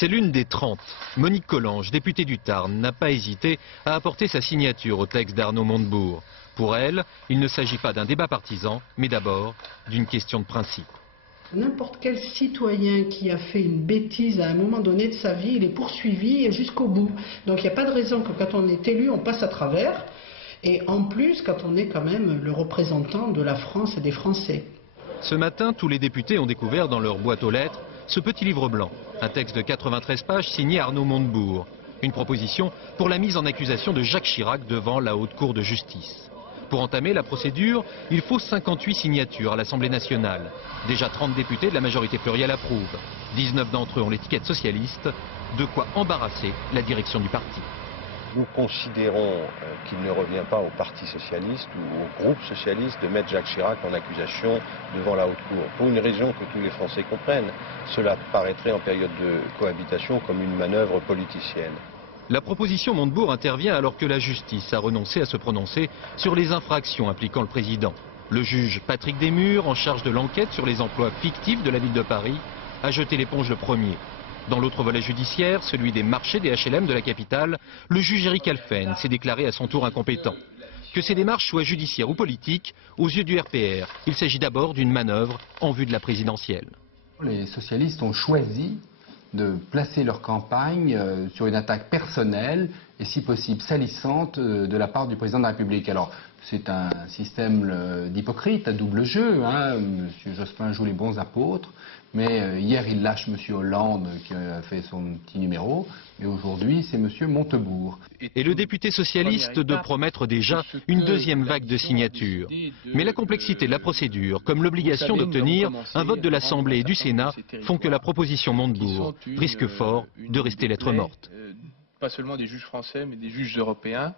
C'est l'une des 30. Monique Collange, députée du Tarn, n'a pas hésité à apporter sa signature au texte d'Arnaud Montebourg. Pour elle, il ne s'agit pas d'un débat partisan, mais d'abord d'une question de principe. N'importe quel citoyen qui a fait une bêtise à un moment donné de sa vie, il est poursuivi jusqu'au bout. Donc il n'y a pas de raison que quand on est élu, on passe à travers. Et en plus, quand on est quand même le représentant de la France et des Français. Ce matin, tous les députés ont découvert dans leur boîte aux lettres ce petit livre blanc, un texte de 93 pages signé Arnaud Montebourg. Une proposition pour la mise en accusation de Jacques Chirac devant la Haute Cour de justice. Pour entamer la procédure, il faut 58 signatures à l'Assemblée nationale. Déjà 30 députés de la majorité plurielle approuvent. 19 d'entre eux ont l'étiquette socialiste, de quoi embarrasser la direction du parti. Nous considérons qu'il ne revient pas au Parti socialiste ou au groupe socialiste de mettre Jacques Chirac en accusation devant la Haute Cour. Pour une raison que tous les Français comprennent, cela paraîtrait en période de cohabitation comme une manœuvre politicienne. La proposition Montebourg intervient alors que la justice a renoncé à se prononcer sur les infractions impliquant le président. Le juge Patrick Desmures, en charge de l'enquête sur les emplois fictifs de la ville de Paris, a jeté l'éponge le premier. Dans l'autre volet judiciaire, celui des marchés des HLM de la capitale, le juge Éric Alphen s'est déclaré à son tour incompétent. Que ces démarches soient judiciaires ou politiques, aux yeux du RPR, il s'agit d'abord d'une manœuvre en vue de la présidentielle. Les socialistes ont choisi de placer leur campagne sur une attaque personnelle et si possible salissante de la part du président de la République. Alors c'est un système d'hypocrite, à double jeu. M. Jospin joue les bons apôtres, mais hier il lâche M. Hollande qui a fait son petit numéro, et aujourd'hui c'est M. Montebourg. Et le député socialiste de promettre déjà une deuxième vague de signatures. Mais la complexité de la procédure, comme l'obligation d'obtenir un vote de l'Assemblée et du Sénat, font que la proposition Montebourg risque fort de rester lettre morte. Pas seulement des juges français, mais des juges européens.